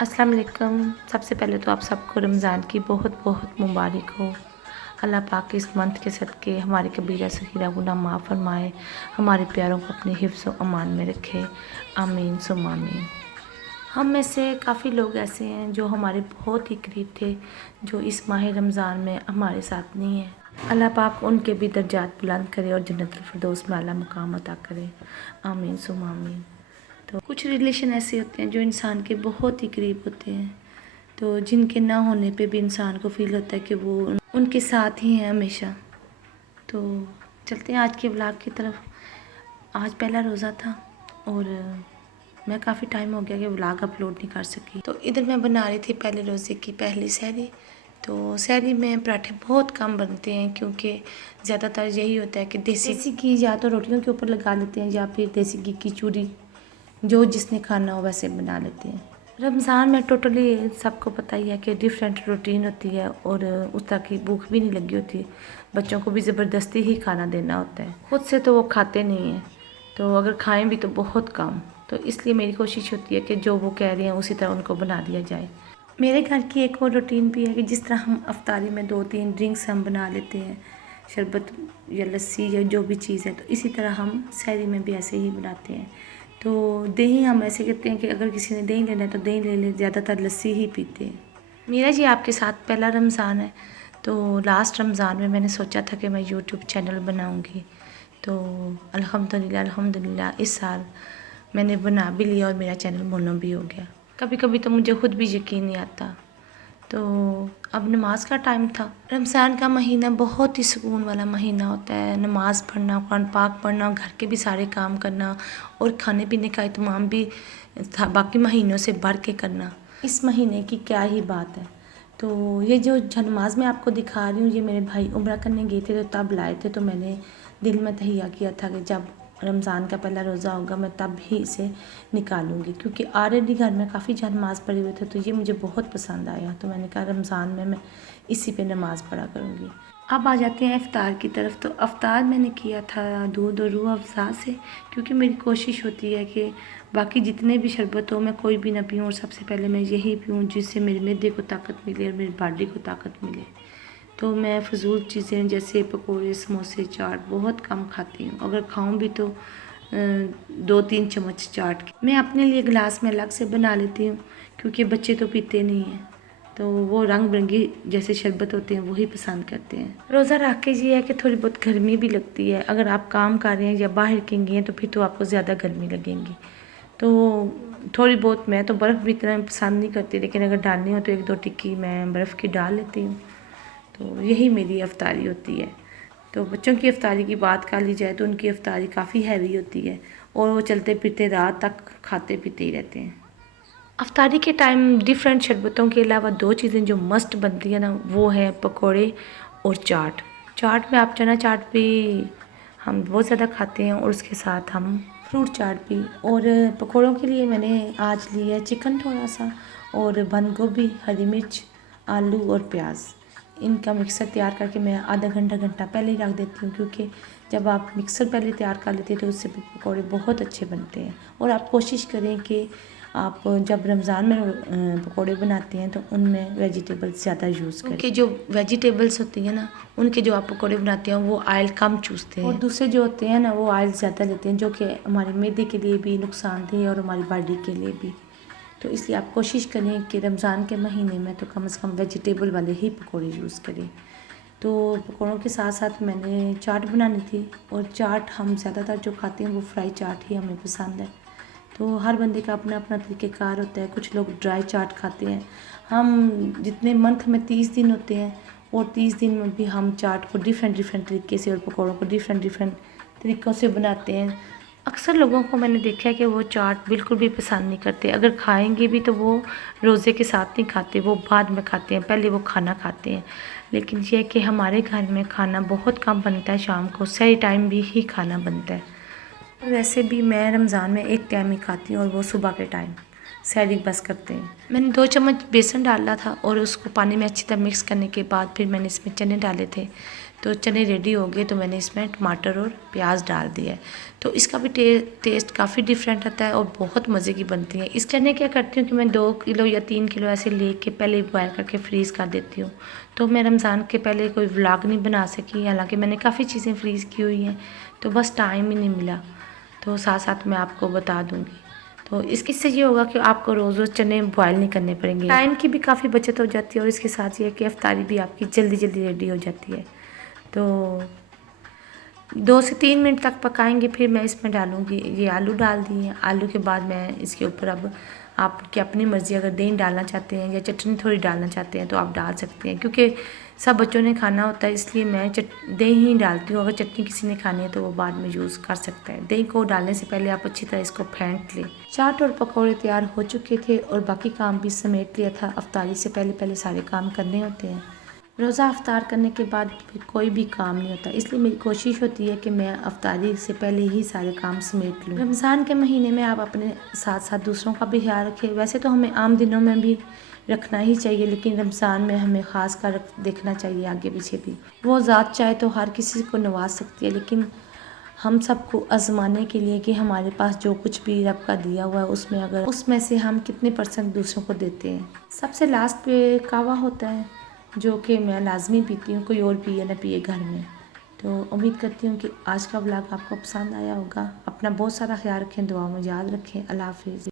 अस्सलाम वालेकुम। सबसे पहले तो आप सबको रमज़ान की बहुत बहुत मुबारक हो। अल्लाह पाक इस मंथ के सदक़े हमारी कबीरा सगीरा गुनाह माफ़ फरमाए, हमारे प्यारों को अपने हिफ्ज़ व अमान में रखे। आमीन सुम्मा आमीन। हम में से काफ़ी लोग ऐसे हैं जो हमारे बहुत ही करीब थे, जो इस माह रमज़ान में हमारे साथ नहीं है। अल्लाह पाक उनके भी दर्जात बुलंद करे और जन्नतुल फिरदौस में आला मुकाम अता करे। आमीन सुम्मा आमीन। तो कुछ रिलेशन ऐसे होते हैं जो इंसान के बहुत ही करीब होते हैं, तो जिनके ना होने पे भी इंसान को फील होता है कि वो उनके साथ ही हैं हमेशा। तो चलते हैं आज के व्लॉग की तरफ। आज पहला रोज़ा था और मैं काफ़ी टाइम हो गया कि व्लॉग अपलोड नहीं कर सकी। तो इधर मैं बना रही थी पहले रोज़े की पहली सहरी। तो सहरी में पराठे बहुत कम बनते हैं क्योंकि ज़्यादातर यही होता है कि देसी घी या तो रोटियों के ऊपर लगा लेते हैं या फिर देसी घी की चूरी जो जिसने खाना हो वैसे बना लेते हैं। रमज़ान में टोटली सबको पता ही है कि डिफरेंट रूटीन होती है और उस तरह की भूख भी नहीं लगी होती। बच्चों को भी ज़बरदस्ती ही खाना देना होता है, खुद से तो वो खाते नहीं हैं, तो अगर खाएं भी तो बहुत कम। तो इसलिए मेरी कोशिश होती है कि जो वो कह रहे हैं उसी तरह उनको बना दिया जाए। मेरे घर की एक और रूटीन भी है कि जिस तरह हम अफ्तारी में 2-3 ड्रिंक्स हम बना लेते हैं, शरबत या लस्सी या जो भी चीज़ है, तो इसी तरह हम सहरी में भी ऐसे ही बनाते हैं। तो दही हम ऐसे कहते हैं कि अगर किसी ने दही लेना है तो दही ले ले, ज़्यादातर लस्सी ही पीते हैं। मेरा जी आपके साथ पहला रमज़ान है। तो लास्ट रमज़ान में मैंने सोचा था कि मैं यूट्यूब चैनल बनाऊंगी, तो अल्हम्दुलिल्लाह इस साल मैंने बना भी लिया और मेरा चैनल मोनो भी हो गया। कभी कभी तो मुझे खुद भी यकीन नहीं आता। तो अब नमाज का टाइम था। रमज़ान का महीना बहुत ही सुकून वाला महीना होता है। नमाज़ पढ़ना, कुरान पाक पढ़ना, घर के भी सारे काम करना और खाने पीने का इत्माम भी बाकी महीनों से बढ़ के करना। इस महीने की क्या ही बात है। तो ये जो नमाज मैं आपको दिखा रही हूँ, ये मेरे भाई उम्रा करने गए थे तो तब लाए थे। तो मैंने दिल में तहिया किया था कि जब रमज़ान का पहला रोज़ा होगा मैं तब भी इसे निकालूंगी, क्योंकि ऑलरेडी घर में काफ़ी जहाँ नमाज़ पढ़े हुए थे तो ये मुझे बहुत पसंद आया। तो मैंने कहा रमज़ान में मैं इसी पे नमाज़ पढ़ा करूँगी। अब आ जाते हैं इफ़्तार की तरफ। तो इफ़्तार मैंने किया था दूध और रूह अफ़ज़ा से, क्योंकि मेरी कोशिश होती है कि बाकी जितने भी शरबत हो मैं कोई भी ना पीऊँ और सबसे पहले मैं यही पीऊँ जिससे मेरे मैदे को ताकत मिले और मेरी बॉडी को ताकत मिले। तो मैं फ़जूल चीज़ें जैसे पकोड़े, समोसे, चाट बहुत कम खाती हूँ। अगर खाऊँ भी तो 2-3 चम्मच चाट के। मैं अपने लिए गिलास में अलग से बना लेती हूँ, क्योंकि बच्चे तो पीते नहीं हैं, तो वो रंग बिरंगी जैसे शरबत होते हैं वही पसंद करते हैं। रोज़ा रख के ये है कि थोड़ी बहुत गर्मी भी लगती है। अगर आप काम कर रहे हैं या बाहर कहीं हैं तो फिर तो आपको ज़्यादा गर्मी लगेंगी। तो थोड़ी बहुत, मैं तो बर्फ़ भी इतना पसंद नहीं करती, लेकिन अगर डालनी हो तो 1-2 टिक्की मैं बर्फ़ की डाल लेती हूँ। तो यही मेरी अफ्तारी होती है। तो बच्चों की अफ्तारी की बात कर ली जाए तो उनकी अफ्तारी काफ़ी हैवी होती है और वो चलते फिरते रात तक खाते पीते ही रहते हैं। अफ्तारी के टाइम डिफरेंट शरबतों के अलावा 2 चीज़ें जो मस्ट बनती है ना, वो है पकोड़े और चाट। चाट में आप चना चाट भी हम बहुत ज़्यादा खाते हैं और उसके साथ हम फ्रूट चाट भी। और पकोड़ों के लिए मैंने आज लिया है चिकन थोड़ा सा और बंद गोभी, हरी मिर्च, आलू और प्याज। इनका मिक्सर तैयार करके मैं आधा घंटा पहले ही रख देती हूँ, क्योंकि जब आप मिक्सर पहले तैयार कर लेते हैं तो उससे भी पकौड़े बहुत अच्छे बनते हैं। और आप कोशिश करें कि आप जब रमज़ान में पकौड़े बनाते हैं तो उनमें वेजिटेबल्स ज़्यादा यूज़ करें, क्योंकि जो वेजिटेबल्स होती हैं ना, उनके जो आप पकौड़े बनाते हैं वो ऑयल कम चूसते हैं और दूसरे जो होते हैं ना वो ऑयल ज़्यादा लेते हैं, जो कि हमारे मैदे के लिए भी नुकसानदेह है और हमारी बॉडी के लिए भी। तो इसलिए आप कोशिश करें कि रमज़ान के महीने में तो कम से कम वेजिटेबल वाले ही पकौड़े यूज़ करें। तो पकौड़ों के साथ साथ मैंने चाट बनानी थी, और चाट हम ज़्यादातर जो खाते हैं वो फ्राई चाट ही हमें पसंद है। तो हर बंदे का अपना अपना तरीक़ेकार होता है। कुछ लोग ड्राई चाट खाते हैं। हम जितने मंथ में 30 दिन होते हैं और 30 दिन में भी हम चाट को डिफरेंट तरीके से और पकौड़ों को डिफरेंट तरीक़ों से बनाते हैं। अक्सर लोगों को मैंने देखा है कि वो चाट बिल्कुल भी पसंद नहीं करते। अगर खाएंगे भी तो वो रोज़े के साथ नहीं खाते, वो बाद में खाते हैं, पहले वो खाना खाते हैं। लेकिन ये है कि हमारे घर में खाना बहुत कम बनता है, शाम को सही टाइम भी ही खाना बनता है। वैसे भी मैं रमज़ान में एक टाइम ही खाती हूँ और वो सुबह के टाइम सहरी बस करते हैं। मैंने 2 चम्मच बेसन डाला था और उसको पानी में अच्छी तरह मिक्स करने के बाद फिर मैंने इसमें चने डाले थे। तो चने रेडी हो गए, तो मैंने इसमें टमाटर और प्याज डाल दिया है। तो इसका भी टेस्ट काफ़ी डिफरेंट आता है और बहुत मज़े की बनती है। इस चने क्या करती हूँ कि मैं 2 किलो या 3 किलो ऐसे लेके पहले बॉयल करके फ्रीज़ कर देती हूँ। तो मैं रमज़ान के पहले कोई व्लॉग नहीं बना सकी, हालांकि मैंने काफ़ी चीज़ें फ्रीज़ की हुई हैं, तो बस टाइम ही नहीं मिला। तो साथ साथ मैं आपको बता दूँगी। तो इससे ये होगा कि आपको रोज़ रोज़ चने बॉयल नहीं करने पड़ेंगे, टाइम की भी काफ़ी बचत हो जाती है और इसके साथ ये है कि इफ्तारी भी आपकी जल्दी जल्दी रेडी हो जाती है। तो 2 से 3 मिनट तक पकाएंगे, फिर मैं इसमें डालूँगी, ये आलू डाल दिए। आलू के बाद मैं इसके ऊपर अब आपकी अपनी मर्ज़ी, अगर दही डालना चाहते हैं या चटनी थोड़ी डालना चाहते हैं तो आप डाल सकते हैं, क्योंकि सब बच्चों ने खाना होता है, इसलिए मैं दही ही डालती हूँ। अगर चटनी किसी ने खानी है तो वो बाद में यूज़ कर सकता है। दही को डालने से पहले आप अच्छी तरह इसको फेंट लें। चाट और पकौड़े तैयार हो चुके थे और बाकी काम भी समेट लिया था। इफ्तारी से पहले पहले सारे काम करने होते हैं। रोज़ा अफ्तार करने के बाद फिर कोई भी काम नहीं होता, इसलिए मेरी कोशिश होती है कि मैं अफ्तारी से पहले ही सारे काम समेट लूँ। रमज़ान के महीने में आप अपने साथ साथ दूसरों का भी ख्याल रखें। वैसे तो हमें आम दिनों में भी रखना ही चाहिए, लेकिन रमज़ान में हमें ख़ास कर देखना चाहिए आगे पीछे भी। वो ज़ात चाहे तो हर किसी को नवाज सकती है, लेकिन हम सबको आजमाने के लिए कि हमारे पास जो कुछ भी रब का दिया हुआ है उसमें से हम कितने % दूसरों को देते हैं। सबसे लास्ट पे कहवा होता है, जो कि मैं लाजमी पीती हूँ, कोई और पिए ना पिए घर में। तो उम्मीद करती हूँ कि आज का व्लॉग आपको पसंद आया होगा। अपना बहुत सारा ख्याल रखें, दुआ में याद रखें। अल्लाह हाफिज़।